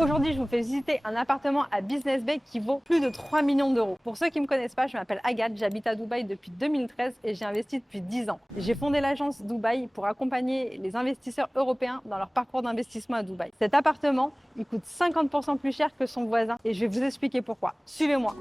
Aujourd'hui, je vous fais visiter un appartement à Business Bay qui vaut plus de 3 millions d'euros. Pour ceux qui ne me connaissent pas, je m'appelle Agathe, j'habite à Dubaï depuis 2013 et j'ai investi depuis 10 ans. J'ai fondé l'agence Dubaï pour accompagner les investisseurs européens dans leur parcours d'investissement à Dubaï. Cet appartement, il coûte 50% plus cher que son voisin et je vais vous expliquer pourquoi. Suivez-moi.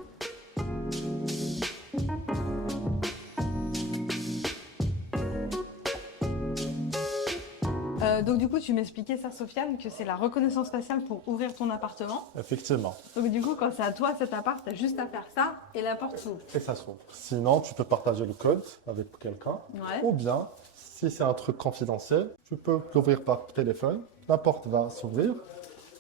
Donc du coup, tu m'expliquais ça, Sofiane, que c'est la reconnaissance faciale pour ouvrir ton appartement. Effectivement. Donc du coup, quand c'est à toi cet appart, tu as juste à faire ça et la porte s'ouvre. Et ça s'ouvre. Sinon, tu peux partager le code avec quelqu'un. Ouais. Ou bien, si c'est un truc confidentiel, tu peux l'ouvrir par téléphone. La porte va s'ouvrir.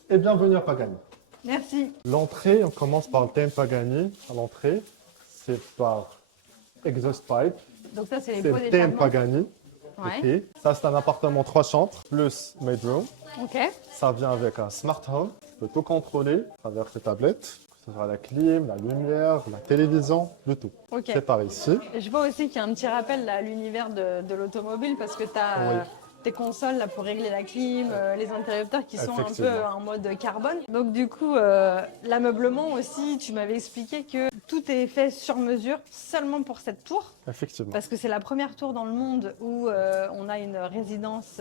Et bienvenue à Pagani. Merci. L'entrée, on commence par le thème Pagani. À l'entrée, c'est par Exhaust Pipe. Donc ça, c'est les C'est pots le thème d'échappement. Pagani. Ouais. Ok. Ça, c'est un appartement 3 chambres plus bedroom. Ok. Ça vient avec un smart home. Tu peux tout contrôler à travers tes tablettes. Que ce soit la clim, la lumière, la télévision, le tout. Ok. C'est par ici. Et je vois aussi qu'il y a un petit rappel à l'univers de l'automobile parce que tu as Oui. tes consoles là, pour régler la clim, les interrupteurs qui sont un peu Effectivement. en mode carbone. Donc du coup, l'ameublement aussi, tu m'avais expliqué que tout est fait sur mesure seulement pour cette tour. Effectivement. Parce que c'est la première tour dans le monde où on a une résidence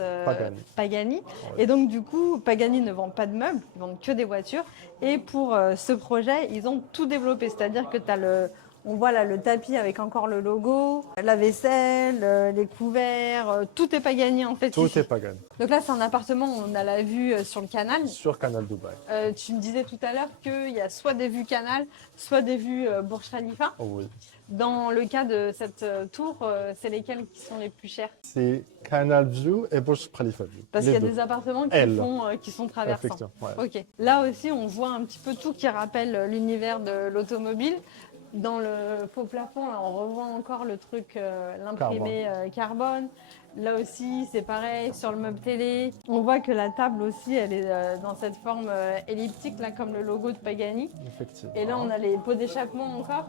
Pagani. Ouais. Et donc, du coup, Pagani ne vend pas de meubles, ils vendent que des voitures. Et pour ce projet, ils ont tout développé. C'est-à-dire que tu as on voit là le tapis avec encore le logo, la vaisselle, les couverts, tout est Pagani en fait. Tout ici. est Pagani. Donc là, c'est un appartement, on a la vue sur le canal. Sur Canal Dubaï. Tu me disais tout à l'heure qu'il y a soit des vues canal, soit des vues Burj Khalifa. Oh oui. Dans le cas de cette tour, c'est lesquels qui sont les plus chers? C'est Canal View et Burj Khalifa View. Parce Les qu'il y a deux. des appartements L. qui sont traversants. Effectivement. Ouais. Ok. Là aussi, on voit un petit peu tout qui rappelle l'univers de l'automobile. Dans le faux plafond, là, on revoit encore le truc, l'imprimé carbone. Là aussi, c'est pareil, sur le meuble télé. On voit que la table aussi, elle est dans cette forme elliptique, là, comme le logo de Pagani. Effectivement. Et là, on a les pots d'échappement encore.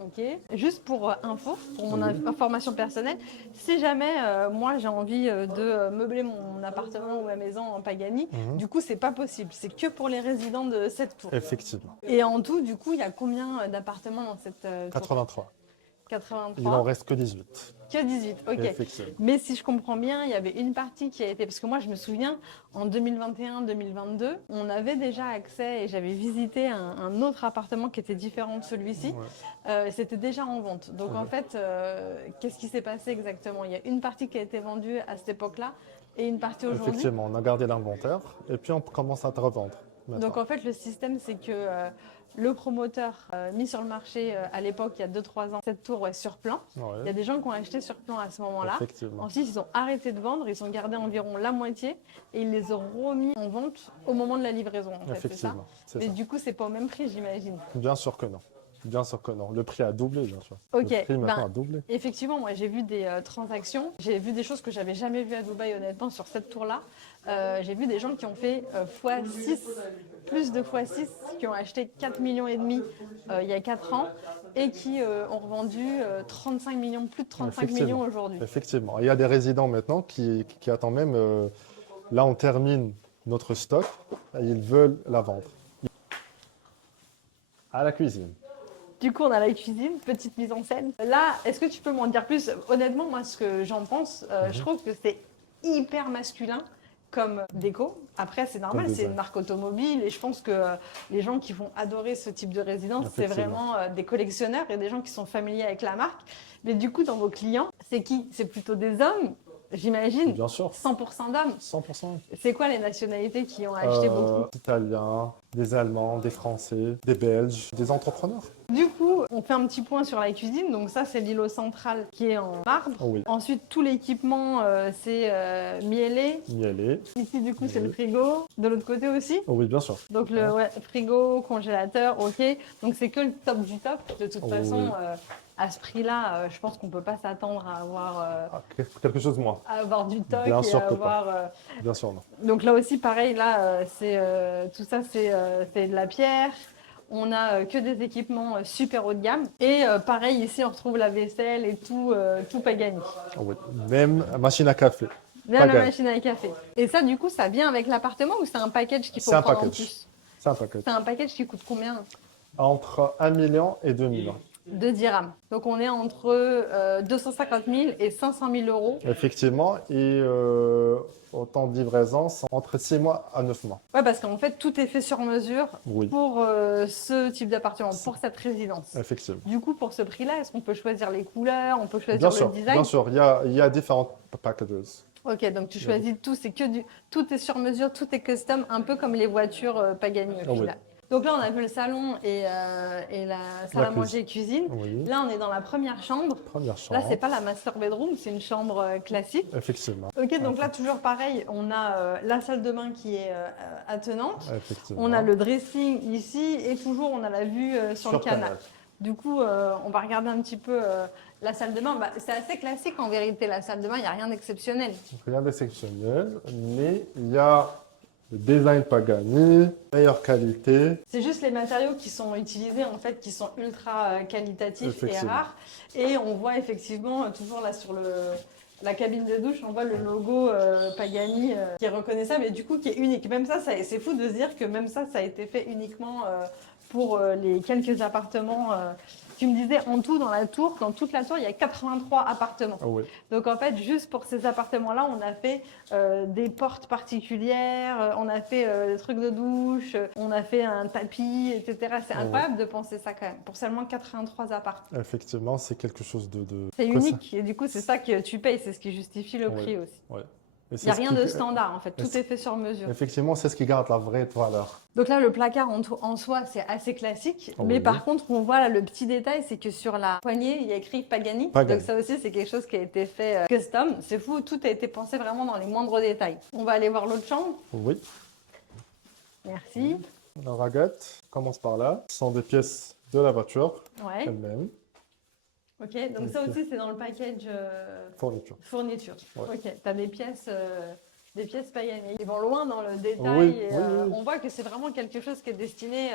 Ok. Juste pour info, pour mon information personnelle, si jamais moi j'ai envie de meubler mon appartement ou ma maison en Pagani, du coup c'est pas possible, c'est que pour les résidents de cette tour. Effectivement. Et en tout, du coup, il y a combien d'appartements dans cette tour? 83. 83. Il en reste que 18. Que 18, ok. Effectivement. Mais si je comprends bien, il y avait une partie qui a été... Parce que moi, je me souviens, en 2021-2022, on avait déjà accès et j'avais visité un autre appartement qui était différent de celui-ci. Ouais. C'était déjà en vente. Donc en fait, qu'est-ce qui s'est passé exactement? Il y a une partie qui a été vendue à cette époque-là et une partie aujourd'hui. Effectivement, on a gardé l'inventaire et puis on commence à te revendre. Maintenant. Donc en fait, le système, c'est que le promoteur mis sur le marché à l'époque, il y a 2-3 ans, cette tour sur plan. Ouais. Il y a des gens qui ont acheté sur plan à ce moment-là. Effectivement. Ensuite, ils ont arrêté de vendre, ils ont gardé environ la moitié et ils les ont remis en vente au moment de la livraison. En fait, Effectivement. c'est ça. Mais du coup, c'est pas au même prix, j'imagine. Bien sûr que non. Bien sûr que non. Le prix a doublé, bien sûr. Ok. Le prix maintenant a doublé. Effectivement, moi j'ai vu des transactions, j'ai vu des choses que j'avais jamais vues à Dubaï, honnêtement, sur cette tour-là. J'ai vu des gens qui ont fait x6, plus de x6, qui ont acheté 4,5 millions il y a 4 ans et qui ont revendu 35 millions, plus de 35 millions aujourd'hui. Effectivement. Il y a des résidents maintenant qui attendent même. Là, on termine notre stock et ils veulent la vendre. À la cuisine. Du coup, on a la cuisine, petite mise en scène. Là, est-ce que tu peux m'en dire plus? Honnêtement, moi, ce que j'en pense, je trouve que c'est hyper masculin comme déco. Après, c'est normal, c'est une marque automobile et je pense que les gens qui vont adorer ce type de résidence, c'est vraiment des collectionneurs et des gens qui sont familiers avec la marque. Mais du coup, dans vos clients, c'est qui? C'est plutôt des hommes, j'imagine? Bien sûr. 100% d'hommes? 100%. C'est quoi les nationalités qui ont acheté beaucoup? Des Italiens, des Allemands, des Français, des Belges, des entrepreneurs. Du coup, on fait un petit point sur la cuisine. Donc ça, c'est l'îlot central qui est en marbre. Oh oui. Ensuite, tout l'équipement, c'est mielé. Mielé. Ici, du coup, c'est le frigo. De l'autre côté aussi. Oh oui, bien sûr. Donc le frigo, congélateur, ok. Donc c'est que le top du top. De toute façon, à ce prix-là, je pense qu'on ne peut pas s'attendre à avoir, quelque chose de moins. à avoir du stock Bien et sûr à que avoir... Bien sûr, non. Donc là aussi, pareil, là, tout ça, c'est de la pierre. On a que des équipements super haut de gamme. Et pareil, ici, on retrouve la vaisselle et tout Pagani. Oh oui. Même machine à café. Même la Pagani. machine à café. Et ça, du coup, ça vient avec l'appartement ou c'est un package qu'il faut C'est un prendre en package. plus? C'est un package. C'est un package qui coûte combien? Entre 1 million et 2 millions. 2 dirhams. Donc on est entre 250 000 et 500 000 euros. Effectivement, et autant de livraison, c'est entre 6 mois à 9 mois. Ouais, parce qu'en fait, tout est fait sur mesure Oui, pour ce type d'appartement, pour cette résidence. effectivement. Du coup, pour ce prix-là, est-ce qu'on peut choisir les couleurs, on peut choisir Bien le sûr, design? bien sûr, il y a différents packages. Ok, donc tu choisis tout, c'est que tout est sur mesure, tout est custom, un peu comme les voitures Pagani au Ah oui. final. Donc là, on a vu le salon et la salle à manger et cuisine. Oui, Là, on est dans la première chambre. première Là, chambre. c'est pas la master bedroom, c'est une chambre classique. Effectivement, Ok, donc là, toujours pareil, on a la salle de bain qui est attenante. effectivement. On a le dressing ici et toujours on a la vue sur le canal. Du coup, on va regarder un petit peu la salle de bain. Bah, c'est assez classique en vérité, la salle de bain, il n'y a rien d'exceptionnel. Rien d'exceptionnel, mais il y a le design Pagani, meilleure qualité. C'est juste les matériaux qui sont utilisés en fait, qui sont ultra qualitatifs et Effectivement. rares. Et on voit effectivement, toujours là sur la cabine de douche, on voit le logo Pagani qui est reconnaissable et du coup qui est unique. Même ça, c'est fou de se dire que même ça a été fait uniquement pour les quelques appartements. Tu me disais en tout dans la tour, dans toute la tour, il y a 83 appartements. Ah oui, Donc en fait, juste pour ces appartements-là, on a fait des portes particulières, on a fait des trucs de douche, on a fait un tapis, etc. C'est Ah ouais. incroyable de penser ça quand même, pour seulement 83 appartements. effectivement, c'est quelque chose de... C'est que ça- unique et du coup, c'est ça que tu payes, c'est ce qui justifie le Ouais. prix aussi. Ouais. Et Il c'est n'y a ce rien qui- de standard en fait, et tout c'est- est fait sur mesure. Effectivement, c'est ce qui garde la vraie valeur. Donc là, le placard en soi, c'est assez classique. Ah Mais oui. par contre, on voit là le petit détail, c'est que sur la poignée, il y a écrit Pagani. Pagani. Donc ça aussi, c'est quelque chose qui a été fait custom. C'est fou, tout a été pensé vraiment dans les moindres détails. On va aller voir l'autre chambre. Oui, Merci. la ragotte commence par là. Ce sont des pièces de la voiture Ouais. elle-même, Ok. Donc ça Ok. aussi, c'est dans le package fourniture. fourniture. Ouais. Ok. Tu as des pièces Pagani. Ils vont loin dans le détail. Oui, et, oui, oui. On voit que c'est vraiment quelque chose qui est destiné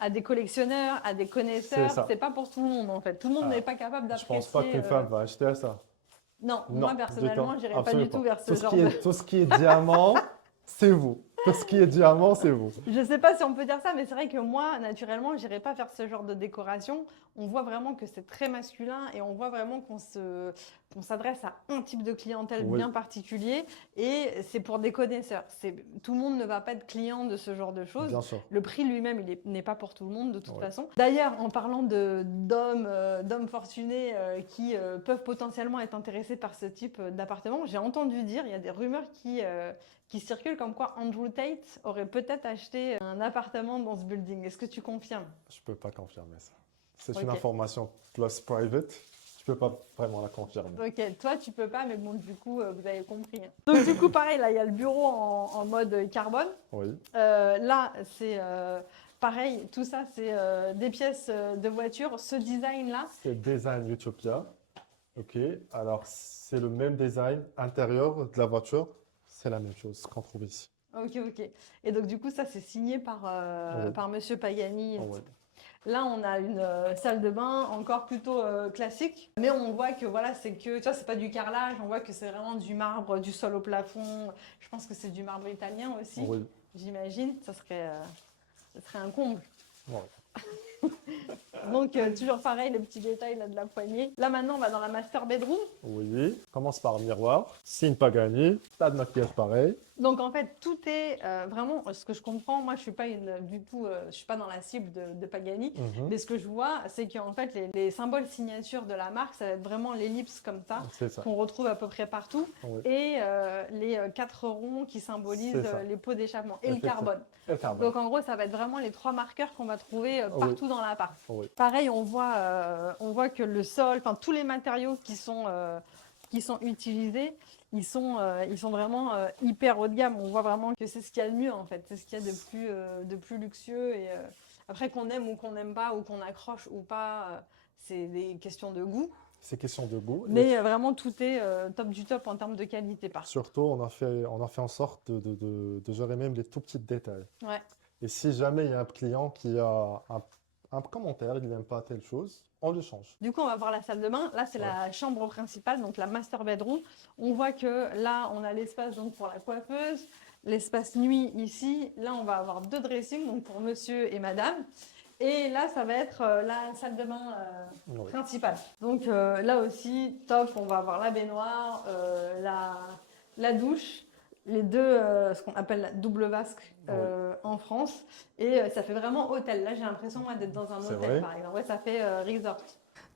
à des collectionneurs, à des connaisseurs. C'est ça. C'est pas pour tout le monde en fait. Tout le monde Ah. n'est pas capable Je d'apprécier. pense pas qu'une femme va acheter ça. Non, Non, moi du personnellement, tout. j'irai pas Absolument du tout vers ce Tout ce genre qui de... est, tout ce qui est diamant, c'est vous. Tout ce qui est diamant, c'est vous. Je sais pas si on peut dire ça, mais c'est vrai que moi, naturellement, j'irai pas faire ce genre de décoration. On voit vraiment que c'est très masculin et on voit vraiment qu'on s'adresse à un type de clientèle Oui. bien particulier et c'est pour des connaisseurs. Tout le monde ne va pas être client de ce genre de choses. Bien sûr. Le prix lui-même, n'est pas pour tout le monde de toute Ouais. façon. D'ailleurs, en parlant d'hommes fortunés qui peuvent potentiellement être intéressés par ce type d'appartement, j'ai entendu dire, il y a des rumeurs qui circulent comme quoi Andrew Tate aurait peut-être acheté un appartement dans ce building. Est-ce que tu confirmes? Je peux pas confirmer ça. C'est Ok. une information plus private. Je peux pas vraiment la confirmer. Ok, toi tu peux pas, mais bon, du coup, vous avez compris. Donc du coup, pareil, là, il y a le bureau en mode carbone. Oui. Là, c'est pareil, tout ça, c'est des pièces de voiture. Ce design-là, C'est design Utopia. Ok. Alors, c'est le même design intérieur de la voiture. C'est la même chose qu'on trouve ici. ok. Et donc du coup, ça, c'est signé par, Oui. par Monsieur Pagani. Ah ouais. Là, on a une salle de bain encore plutôt classique, mais on voit que voilà, tu vois, c'est pas du carrelage, on voit que c'est vraiment du marbre, du sol au plafond. Je pense que c'est du marbre italien aussi, Oui. j'imagine. Ça serait un comble. Ouais. Donc toujours pareil, le petit détail là de la poignée. Là maintenant, on va dans la master bedroom. Oui. Commence par miroir. Signe Pagani. Pas de maquillage pareil. Donc en fait, tout est vraiment ce que je comprends. Moi, je suis pas du tout, je suis pas dans la cible de Pagani. Mhm. Mais ce que je vois, c'est qu'en fait, les symboles signatures de la marque, ça va être vraiment l'ellipse comme ça, C'est ça. qu'on retrouve à peu près partout, Oui. et les 4 ronds qui symbolisent C'est ça. les pots d'échappement, et le Effectivement. carbone. Et le carbone. Donc en gros, ça va être vraiment les 3 marqueurs qu'on va trouver Oui. partout dans l'appart. Oui. Pareil, on voit que le sol, enfin tous les matériaux qui sont utilisés, ils sont vraiment hyper haut de gamme. On voit vraiment que c'est ce qu'il y a de mieux en fait, c'est ce qu'il y a de plus luxueux. Et après qu'on aime ou qu'on n'aime pas, ou qu'on accroche ou pas, c'est des questions de goût. C'est question de goût. Mais vraiment tout est top du top en termes de qualité par contre. Surtout, on a fait en sorte de gérer même les tout petits détails. Ouais. Et si jamais il y a un client qui a un commentaire, il n'aime pas telle chose, on le change. Du coup, on va voir la salle de bain. Là, c'est la chambre principale, donc la master bedroom. On voit que là, on a l'espace donc pour la coiffeuse, l'espace nuit ici. Là, on va avoir 2 dressings, donc pour monsieur et madame. Et là, ça va être la salle de bain principale. Donc là aussi, top, on va avoir la baignoire, la douche, les deux, ce qu'on appelle la double vasque en France. Et ça fait vraiment hôtel. Là, j'ai l'impression moi, d'être dans un hôtel, par exemple. Ouais, ça fait resort.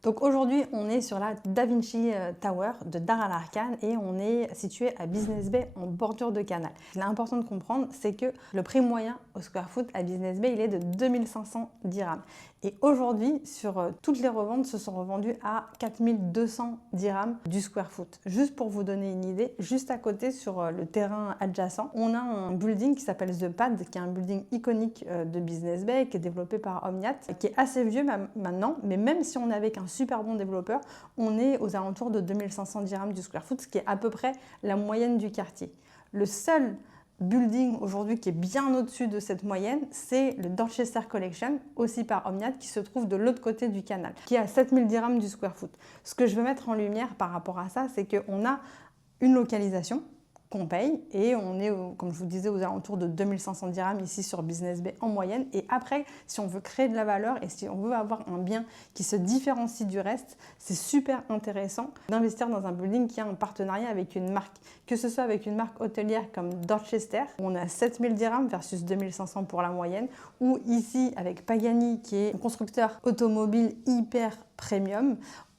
Donc aujourd'hui, on est sur la Da Vinci Tower de Dar Al Arkan et on est situé à Business Bay en bordure de canal. Ce qui est important de comprendre, c'est que le prix moyen au square foot à Business Bay, il est de 2500 dirhams. Et aujourd'hui, sur toutes les reventes, se sont revendues à 4200 dirhams du square foot. Juste pour vous donner une idée, juste à côté, sur le terrain adjacent, on a un building qui s'appelle The Pad, qui est un building iconique de Business Bay, qui est développé par Omniat, qui est assez vieux maintenant, mais même si on est avec un super bon développeur, on est aux alentours de 2500 dirhams du square foot, ce qui est à peu près la moyenne du quartier. Le seul building aujourd'hui qui est bien au-dessus de cette moyenne, c'est le Dorchester Collection, aussi par Omniat, qui se trouve de l'autre côté du canal, qui est à 7000 dirhams du square foot. Ce que je veux mettre en lumière par rapport à ça, c'est qu'on a une localisation qu'on paye et on est, comme je vous disais, aux alentours de 2500 dirhams ici sur Business Bay en moyenne. Et après, si on veut créer de la valeur et si on veut avoir un bien qui se différencie du reste, c'est super intéressant d'investir dans un building qui a un partenariat avec une marque, que ce soit avec une marque hôtelière comme Dorchester, où on a 7000 dirhams versus 2500 pour la moyenne, ou ici avec Pagani, qui est un constructeur automobile hyper premium,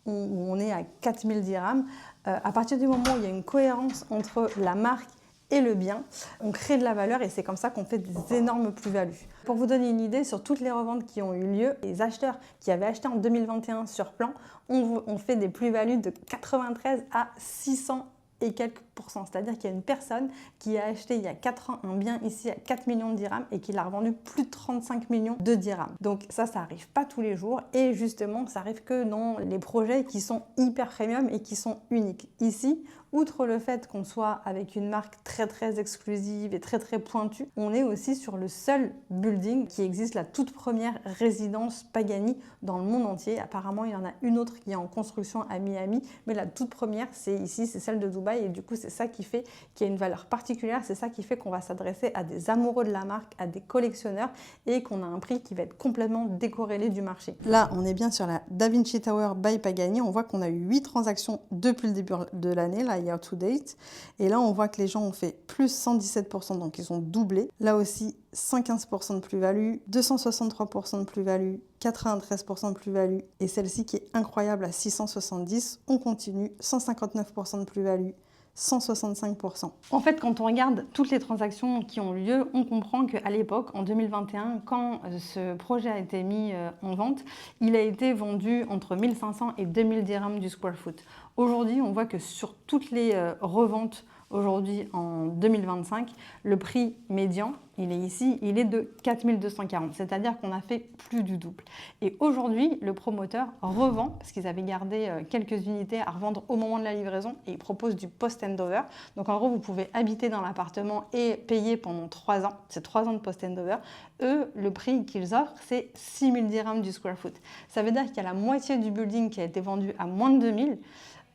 où on est à 4000 dirhams. À partir du moment où il y a une cohérence entre la marque et le bien, on crée de la valeur et c'est comme ça qu'on fait des énormes plus-values. Pour vous donner une idée sur toutes les reventes qui ont eu lieu, les acheteurs qui avaient acheté en 2021 sur plan ont fait des plus-values de 93 à 600 et quelques pourcents. C'est-à-dire qu'il y a une personne qui a acheté il y a 4 ans un bien ici à 4 millions de dirhams et qui l'a revendu plus de 35 millions de dirhams. Donc ça arrive pas tous les jours et justement, ça arrive que dans les projets qui sont hyper premium et qui sont uniques. Ici, outre le fait qu'on soit avec une marque très exclusive et très pointue, on est aussi sur le seul building qui existe, la toute première résidence Pagani dans le monde entier. Apparemment, il y en a une autre qui est en construction à Miami, mais la toute première, c'est ici, c'est celle de Dubaï et du coup, c'est ça qui fait qu'il y a une valeur particulière, c'est ça qui fait qu'on va s'adresser à des amoureux de la marque, à des collectionneurs et qu'on a un prix qui va être complètement décorrélé du marché. Là, on est bien sur la Da Vinci Tower by Pagani. On voit qu'on a eu 8 transactions depuis le début de l'année, là, year to date. Et là, on voit que les gens ont fait plus 117%, donc ils ont doublé. Là aussi, 115% de plus-value, 263% de plus-value, 93% de plus-value. Et celle-ci qui est incroyable à 670, on continue, 159% de plus-value, 165%. En fait, quand on regarde toutes les transactions qui ont lieu, on comprend qu'à l'époque, en 2021, quand ce projet a été mis en vente, il a été vendu entre 1500 et 2000 dirhams du square foot. Aujourd'hui, on voit que sur toutes les reventes aujourd'hui en 2025, le prix médian, il est ici, il est de 4240, c'est-à-dire qu'on a fait plus du double. Et aujourd'hui, le promoteur revend, parce qu'ils avaient gardé quelques unités à revendre au moment de la livraison, et ils proposent du post-handover. Donc en gros, vous pouvez habiter dans l'appartement et payer pendant 3 ans, c'est 3 ans de post-handover. Eux, le prix qu'ils offrent, c'est 6000 dirhams du square foot. Ça veut dire qu'il y a la moitié du building qui a été vendu à moins de 2000.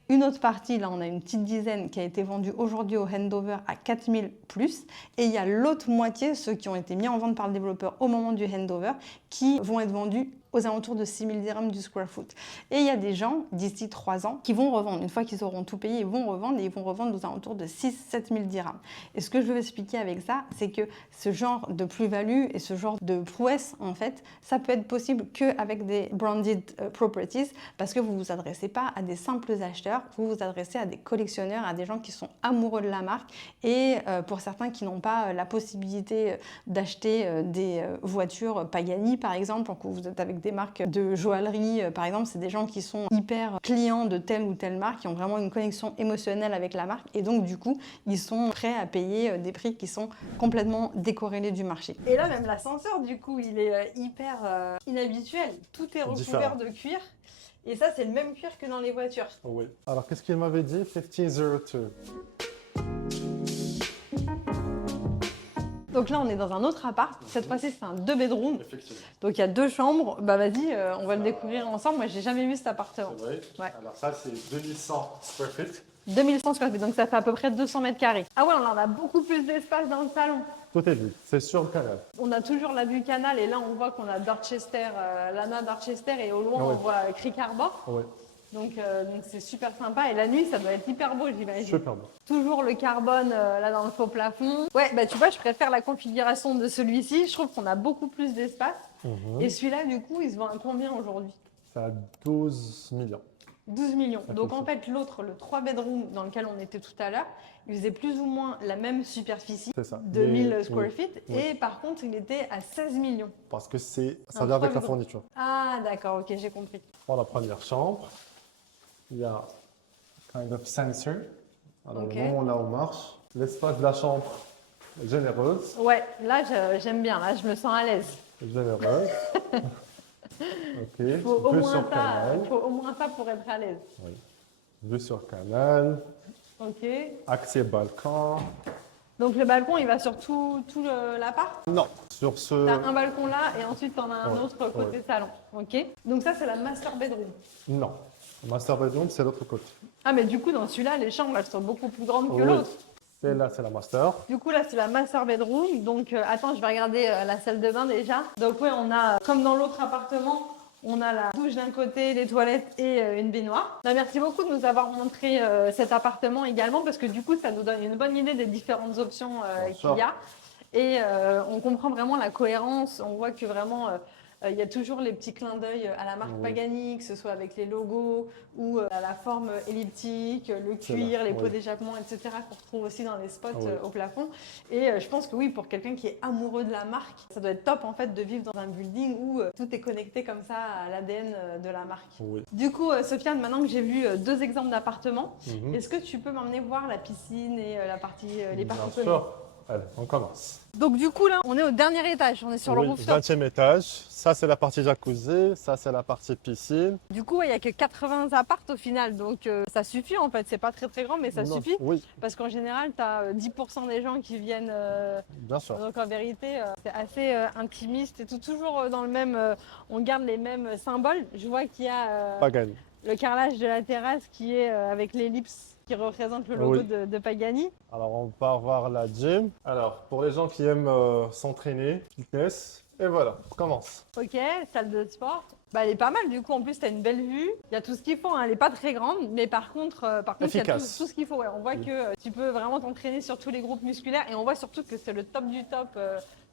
Une autre partie, là on a une petite dizaine qui a été vendue aujourd'hui au handover à 4000 plus. Et il y a l'autre moitié, ceux qui ont été mis en vente par le développeur au moment du handover, qui vont être vendus aux alentours de 6000 dirhams du square foot. Et il y a des gens, d'ici 3 ans, qui vont revendre. Une fois qu'ils auront tout payé, ils vont revendre et ils vont revendre aux alentours de 6-7 000 dirhams. Et ce que je veux expliquer avec ça, c'est que ce genre de plus-value et ce genre de prouesse, en fait, ça peut être possible qu'avec des branded properties, parce que vous ne vous adressez pas à des simples acheteurs, vous vous adressez à des collectionneurs, à des gens qui sont amoureux de la marque et pour certains qui n'ont pas la possibilité d'acheter des voitures Pagani, par exemple, quand vous êtes avec des marques de joaillerie, par exemple, c'est des gens qui sont hyper clients de telle ou telle marque, qui ont vraiment une connexion émotionnelle avec la marque et donc du coup, ils sont prêts à payer des prix qui sont complètement décorrélés du marché. Et là, même l'ascenseur, du coup, il est hyper inhabituel. Tout est recouvert de cuir. Et ça, c'est le même cuir que dans les voitures. Oui. Alors, qu'est-ce qu'il m'avait dit? 1502. Donc là, on est dans un autre appart. Cette fois-ci, c'est un 2 bedroom. Effectivement. Donc il y a 2 chambres. Bah vas-y, on va le découvrir ensemble. Moi, j'ai jamais vu cet appartement. C'est vrai. Ouais. Alors ça, c'est 2100 square feet. 2100 square feet, donc ça fait à peu près 200 mètres carrés. Ah ouais, on en a beaucoup plus d'espace dans le salon. Tout est vide. C'est sur le canal. On a toujours la vue canal et là, on voit qu'on a Dorchester, l'ANA Dorchester et au loin, Ah ouais. on voit Creek Harbor. Ouais. Donc c'est super sympa. Et la nuit, ça doit être hyper beau, j'imagine. Super beau. Toujours le carbone là dans le faux plafond. Ouais, bah tu vois, je préfère la configuration de celui-ci. Je trouve qu'on a beaucoup plus d'espace. Et celui-là, du coup, il se vend à combien aujourd'hui? C'est à 12 millions. 12 millions. Ça Donc fait en fait, l'autre, le 3 bedroom dans lequel on était tout à l'heure, il faisait plus ou moins la même superficie, C'est ça. 2000 Mais- square oui. feet. Oui. Et par contre, il était à 16 millions. Parce que ça Un vient avec 3 la bedroom. fourniture. Ah d'accord, ok, j'ai compris. Pour la première chambre, il y a kind of sensor. Alors, Ok. au moment où on marche, l'espace de la chambre est généreuse. Ouais, là, j'aime bien. Là, je me sens à l'aise. Généreuse. Ok. Faut au Vue moins sur ça, canal. faut au moins ça pour être à l'aise. Oui. Vue sur canal. Ok. Accès balcon. Donc le balcon, il va sur tout l'appart. Non. Sur ce. T'as un balcon là et ensuite t'en as un Ouais, autre côté ouais. salon. Ok. Donc ça, c'est la master bedroom. Non. Le master bedroom, c'est l'autre côté. Ah mais du coup, dans celui-là, les chambres, elles sont beaucoup plus grandes que Oui. l'autre. Celle-là, c'est la master. Du coup, là, c'est la master bedroom. Donc, attends, je vais regarder la salle de bain déjà. Donc, ouais, on a, comme dans l'autre appartement, on a la douche d'un côté, les toilettes et une baignoire. Bah, merci beaucoup de nous avoir montré cet appartement également parce que du coup, ça nous donne une bonne idée des différentes options Bien qu'il sûr. y a. Et on comprend vraiment la cohérence. On voit que vraiment, il y a toujours les petits clins d'œil à la marque Oui. Pagani, que ce soit avec les logos ou à la forme elliptique, le C'est cuir, là, les pots oui. d'échappement, etc. qu'on retrouve aussi dans les spots Oui. au plafond. Et je pense que oui, pour quelqu'un qui est amoureux de la marque, ça doit être top en fait de vivre dans un building où tout est connecté comme ça à l'ADN de la marque. Oui. Du coup, Sofiane, maintenant que j'ai vu 2 exemples d'appartements, Mhm. est-ce que tu peux m'emmener voir la piscine et les parties Bien communes? sûr. Allez, on commence. Donc du coup là, on est au dernier étage, on est sur le Oui, rooftop. 20e étage. Ça, c'est la partie jacuzzi. Ça, c'est la partie piscine. Du coup, il n'y a que 80 appartes au final, donc ça suffit en fait. C'est pas très très grand, mais ça Non, suffit. Oui, Parce qu'en général, tu as 10% des gens qui viennent. bien sûr. Donc en vérité, c'est assez intimiste et toujours dans le même. On garde les mêmes symboles. Je vois qu'il y a Pagani. le carrelage de la terrasse qui est avec l'ellipse qui représente le logo Oui. de Pagani. Alors, on va voir la gym. Alors, pour les gens qui aiment s'entraîner, fitness. Et voilà, on commence. Ok, salle de sport. Bah, elle est pas mal du coup. En plus, tu as une belle vue. Il y a tout ce qu'il faut. Hein. Elle n'est pas très grande, mais par contre, il y a tout Efficace. ce qu'il faut. Ouais. On voit Oui. que tu peux vraiment t'entraîner sur tous les groupes musculaires et on voit surtout que c'est le top du top.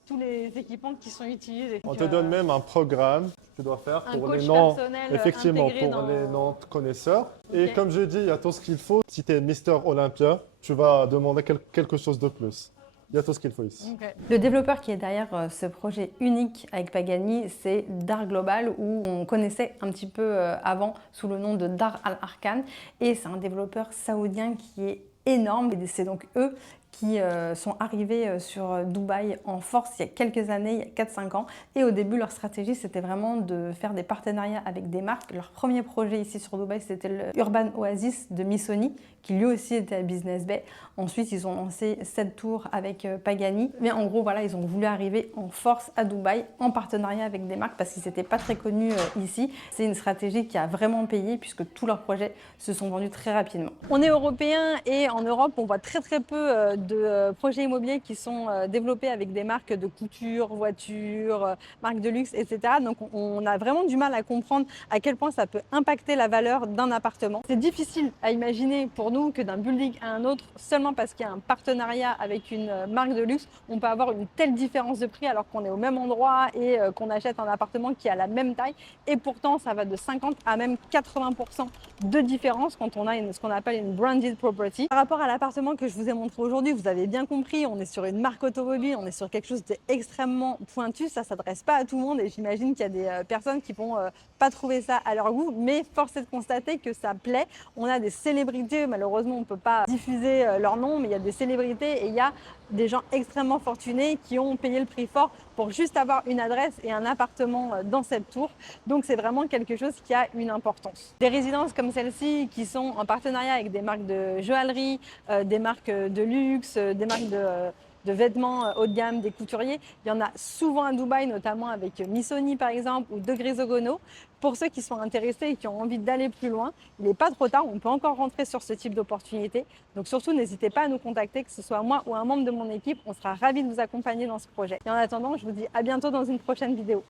Tous les équipements qui sont utilisés. On Donc, te donne même un programme que tu dois faire un pour coach les non, personnel effectivement, intégré pour dans- les non connaisseurs. Et Ok. comme je dis, il y a tout ce qu'il faut. Si tu es Mister Olympia, tu vas demander quelque chose de plus. Il y a tout ce qu'il faut ici. Ok. Le développeur qui est derrière ce projet unique avec Pagani, c'est Dar Global, où on connaissait un petit peu avant sous le nom de Dar Al Arkan. Et c'est un développeur saoudien qui est énorme. Et c'est donc eux qui sont arrivés sur Dubaï en force il y a quelques années, il y a 4-5 ans. Et au début, leur stratégie, c'était vraiment de faire des partenariats avec des marques. Leur premier projet ici sur Dubaï, c'était le Urban Oasis de Missoni, qui lui aussi était à Business Bay. Ensuite, ils ont lancé 7 tours avec Pagani. Mais en gros, voilà, ils ont voulu arriver en force à Dubaï en partenariat avec des marques parce qu'ils n'étaient pas très connus ici. C'est une stratégie qui a vraiment payé puisque tous leurs projets se sont vendus très rapidement. On est européen et en Europe, on voit très très peu de projets immobiliers qui sont développés avec des marques de couture, voitures, marques de luxe, etc. Donc on a vraiment du mal à comprendre à quel point ça peut impacter la valeur d'un appartement. C'est difficile à imaginer pour nous que d'un building à un autre, seulement parce qu'il y a un partenariat avec une marque de luxe, on peut avoir une telle différence de prix alors qu'on est au même endroit et qu'on achète un appartement qui a la même taille. Et pourtant, ça va de 50 à même 80% de différence quand on a ce qu'on appelle une branded property. Par rapport à l'appartement que je vous ai montré aujourd'hui, vous avez bien compris, on est sur une marque automobile, on est sur quelque chose d'extrêmement pointu. Ça ne s'adresse pas à tout le monde et j'imagine qu'il y a des personnes qui vont pas trouver ça à leur goût, mais force est de constater que ça plaît. On a des célébrités, malheureusement on ne peut pas diffuser leur nom, mais il y a des célébrités et il y a des gens extrêmement fortunés qui ont payé le prix fort pour juste avoir une adresse et un appartement dans cette tour. Donc c'est vraiment quelque chose qui a une importance. Des résidences comme celle-ci qui sont en partenariat avec des marques de joaillerie, des marques de luxe, des marques de vêtements haut de gamme, des couturiers. Il y en a souvent à Dubaï, notamment avec Missoni par exemple ou Degrés Ogono. Pour ceux qui sont intéressés et qui ont envie d'aller plus loin, il n'est pas trop tard, on peut encore rentrer sur ce type d'opportunité. Donc surtout, n'hésitez pas à nous contacter, que ce soit moi ou un membre de mon équipe, on sera ravis de vous accompagner dans ce projet. Et en attendant, je vous dis à bientôt dans une prochaine vidéo.